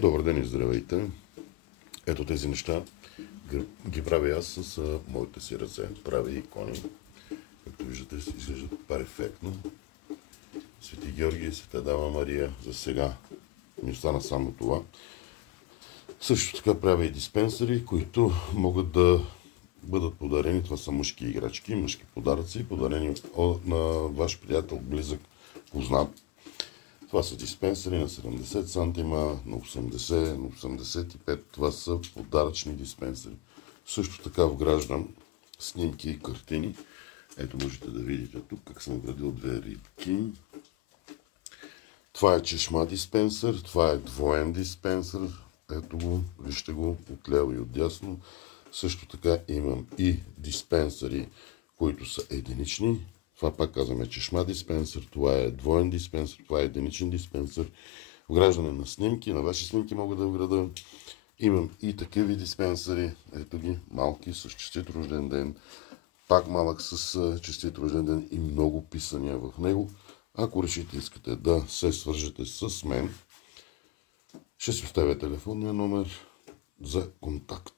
Добър ден и здравейте! Ето тези неща ги правя аз с моите си ръце. Правя икони. Както виждате, изглеждат перфектно. Свети Георгий, Света Дева Мария. За сега ми остана само това. Също така правя и диспенсери, които могат да бъдат подарени. Това са мъжки играчки, мъжки подаръци, подарени на ваш приятел, близък, познат. Това са диспенсери на 70 см, на 80, на 85. Това са подаръчни диспенсери. Също така вграждам снимки и картини. Ето можете да видите тук как съм вградил две рибки. Това е чешма диспенсер, това е двоен диспенсер. Ето го, вижте го отляво и отдясно. Също така имам и диспенсери, които са единични. Това пак казваме чешма диспенсер, това е двоен диспенсер, това е единичен диспенсер. Вграждане на снимки, на ваши снимки мога да вграда. Имам и такива диспенсери, ето ги, малки, с честит рожден ден. Пак малък с честит рожден ден и много писания в него. Ако решите искате да се свържете с мен, ще си оставя телефонния номер за контакт.